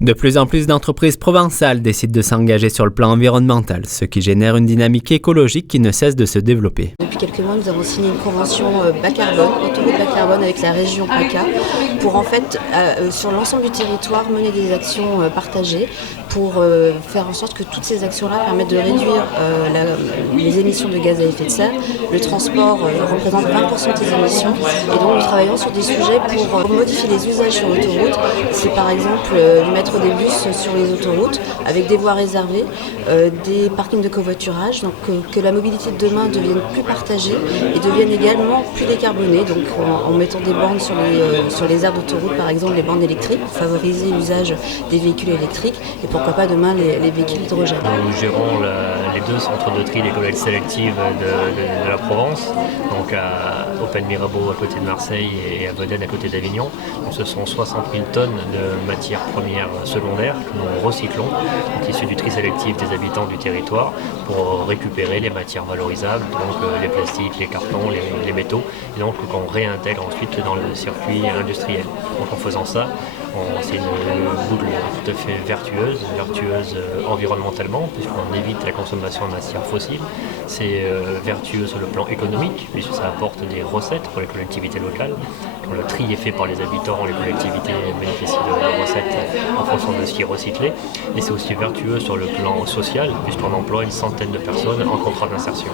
De plus en plus d'entreprises provençales décident de s'engager sur le plan environnemental, ce qui génère une dynamique écologique qui ne cesse de se développer. Depuis quelques mois, nous avons signé une convention bas carbone, autoroute bas carbone avec la région PACA, pour en fait, sur l'ensemble du territoire, mener des actions partagées pour faire en sorte que toutes ces actions-là permettent de réduire les émissions de gaz à effet de serre. Le transport représente 20% des émissions et donc nous travaillons sur des sujets pour modifier les usages sur l'autoroute. C'est par exemple mettre des bus sur les autoroutes avec des voies réservées, des parkings de covoiturage, donc que la mobilité de demain devienne plus partagée et devienne également plus décarbonée, donc en mettant des bornes sur les aires d'autoroute, par exemple les bornes électriques, pour favoriser l'usage des véhicules électriques et pourquoi pas demain les véhicules hydrogène. Nous gérons les deux centres de tri des collectes sélectives de la Provence, donc à Open Mirabeau à côté de Marseille et à Modène à côté d'Avignon. Donc ce sont 60 000 tonnes de matières premières secondaires que nous recyclons, donc issues du tri sélectif des habitants du territoire, pour récupérer les matières valorisables, donc les plastiques, les cartons, les métaux, et donc qu'on réintègre ensuite dans le circuit industriel. Donc en faisant ça, c'est une boucle tout à fait vertueuse environnementalement, puisqu'on évite la consommation de matières fossiles. C'est vertueux sur le plan économique, puisque ça apporte des recettes pour les collectivités locales. Quand le tri est fait par les habitants, les collectivités bénéficient de recettes en fonction de ce qui est recyclé. Et c'est aussi vertueux sur le plan social, puisqu'on emploie une centaine de personnes en contrat d'insertion.